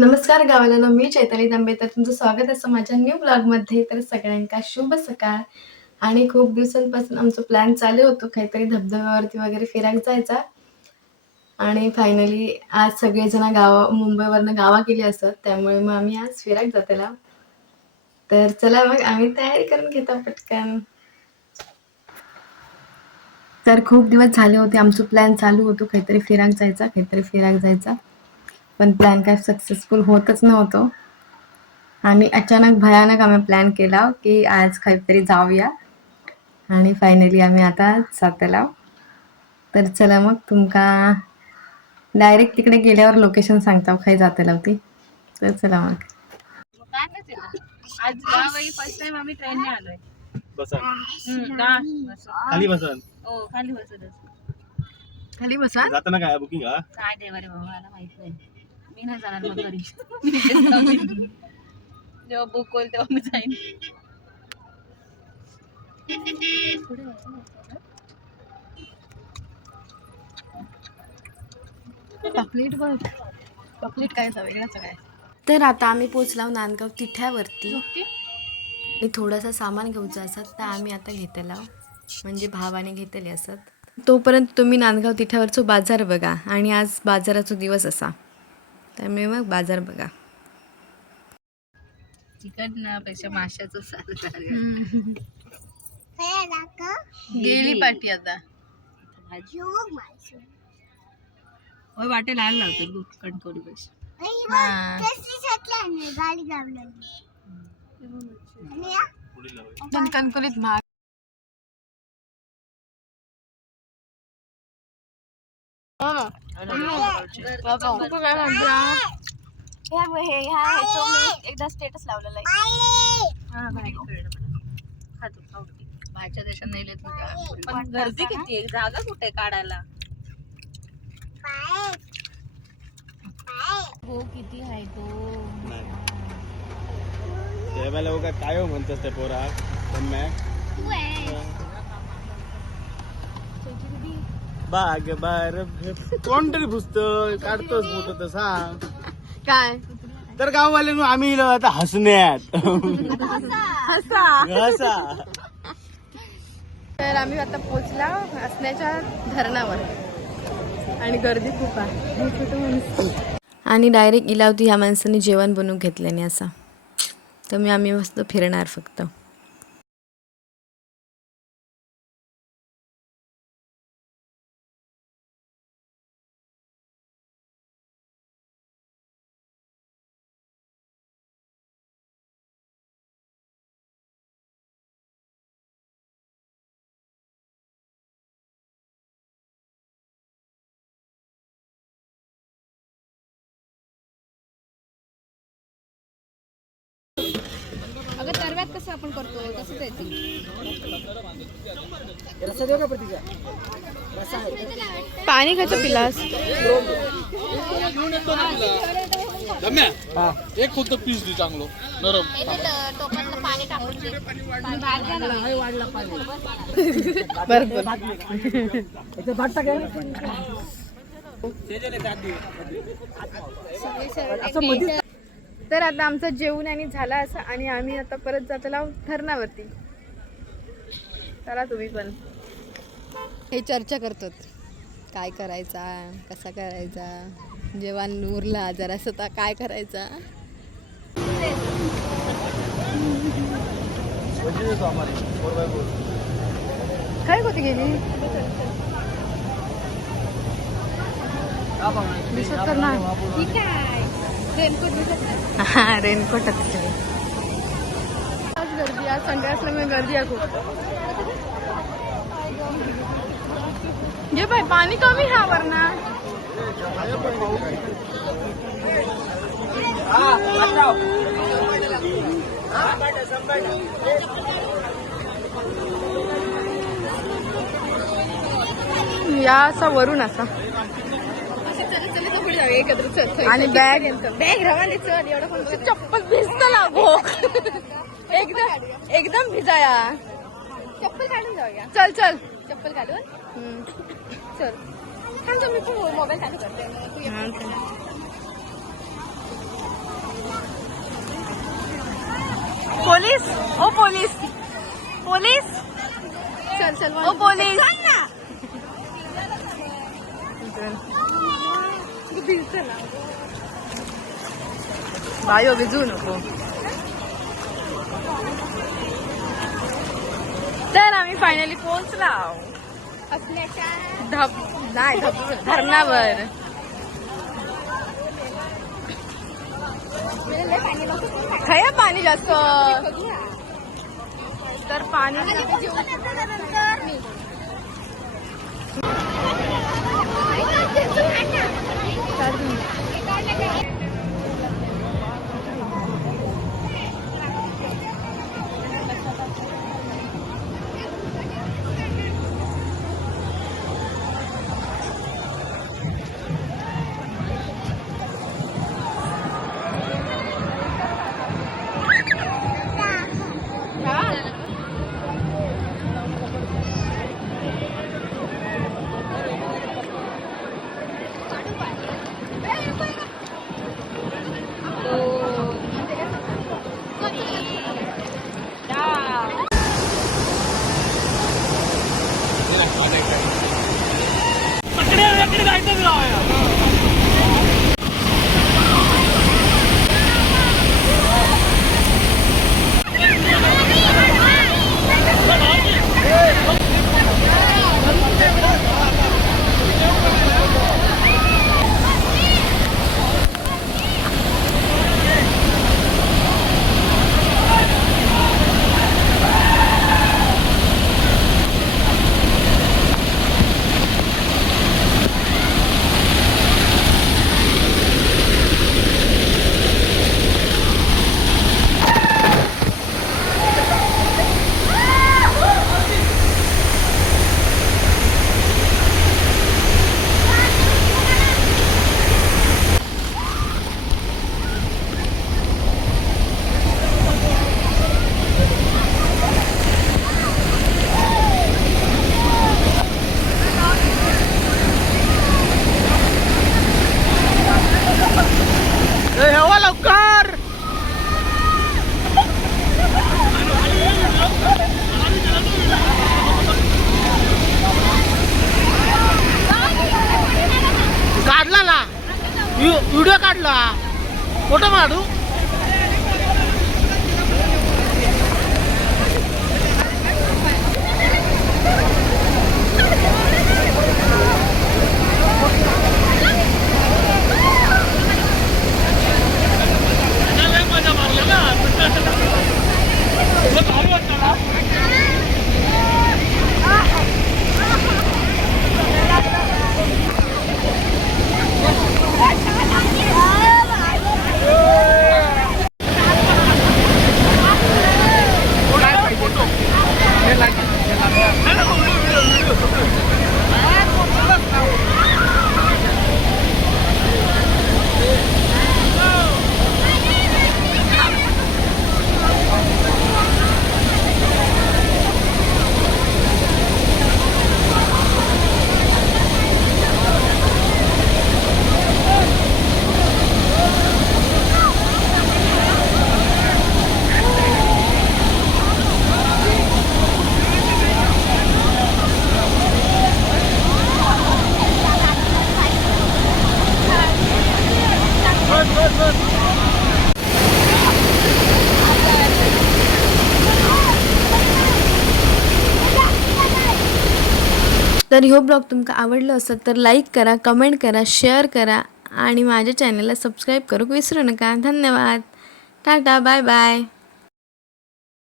नमस्कार गावाला मी चैताली तांबे तर तुमचं स्वागत असं माझ्या न्यू ब्लॉगमध्ये. तर सगळ्यांका शुभ सकाळ. आणि खूप दिवसांपासून आमचं प्लॅन चालू होतो काहीतरी धबधब्यावरती वगैरे फिरायला जायचा. आणि फायनली आज सगळेजण मुंबईवरनं गावा गेली असत, त्यामुळे मग आम्ही आज फिरायला जातेला. तर चला मग आम्ही तयारी करून घेतो पटकन. तर खूप दिवस झाले होते आमचं प्लॅन चालू होतो काहीतरी फिरायला जायचा, पण प्लॅन काय सक्सेसफुल होतच नव्हतं. आणि अचानक भयानक आम्ही प्लॅन केला की आज काहीतरी जाऊया, आणि फायनली आम्ही आता जातला. तर चला मग तुमका डायरेक्ट तिकडे गेल्यावर लोकेशन सांगता खाय जातला होती. तर चला मग. आज यावेळी फर्स्ट टाइम आम्ही ट्रेनने आलोय. बसा खाली बसन हो खाली बसतच. खाली बसा. जाताना काय बुकिंग काय देवा रे बाबा, मला माहित नाही. मी नाही जाणार मग घरी. जेव्हा बुक होईल तेव्हा मी जाईन. चॉकलेट बघ, चॉकलेट काय वेगळाच काय. तर आता आम्ही पोचलो नांदगाव तिठ्यावरती. आणि थोडासा सामान घेऊचं असत तर आम्ही आता घेतला, म्हणजे भावाने घेतले असत. तोपर्यंत तुम्ही नांदगाव तिठ्यावरचो बाजार बघा. आणि आज बाजाराचा दिवस असा, त्यामुळे मग बाजार बघा. चिकन पेक्षा माशाचं सार गेली पाठी आता. होय वाटे लाल लावतो दूध कणकवली पैसे. पण कणकवलीत महाग. एकदा स्टेटस लावलेला बाहेरच्या देशात नाही पण गर्दी किती आहे, जागा कुठे काढायला. हो किती आहे तो. जेवायला बघा काय हो म्हणतात ते पोरा पण बाग बार कोण तरी पुस्तक काढतोच मोठं तर सांग काय. तर गाववाले आम्ही आता हसण्यात हसा. तर आम्ही आता पोचला असण्याच्या धरणावर, आणि गर्दी खूप आहे. आणि डायरेक्ट इलावती ह्या माणसाने जेवण बनवून घेतल्याने असा. तर मी आम्ही मस्त फिरणार फक्त. अगं तरव्यात कसं आपण करतो तसंच आहे ती. पाणी कसं पिलास. एक फक्त पीस दे चांगलो नरम. पाणी टाकून तर आता आमचं जेवण आणि झाला असं, आणि आम्ही आता परत जातला धरणावरती. चला तुम्ही पण. हे चर्चा करतात काय करायचा, कसा करायचा, जेवण उरला जरासं तर काय करायचा. काय होती गेली दिसत तर नाही. रेनकोट आज गर्दी, आज संडे असल्यामुळे गर्दी आहे खूप. घे बाय पाणी कमी ह्या वरना. या असा वरून असा. आणि बॅग रवाने चल एवढं पण चप्पल भिजत लागो. एकदम भिजाया. चप्पल काढून जाऊया. चल चल चप्पल काढून चल. थांब मी मोबाईल चालू करते. पोलीस ओ पोलीस पोलीस ओ पोलीस बायो भिजू नको. तर आम्ही फायनली पोहोचलो धरणावर. खया पाणी जास्त तर पाणी हवा लवकर. काढला ना व्हिडिओ काढला फोटो काढू. तर ह्यो ब्लॉग तुमका आवडलो असेल तर लाईक करा, कमेंट करा, शेअर करा आणि माझ्या चॅनलला सबस्क्राईब करूक विसरू नका. धन्यवाद. Tata, bye bye.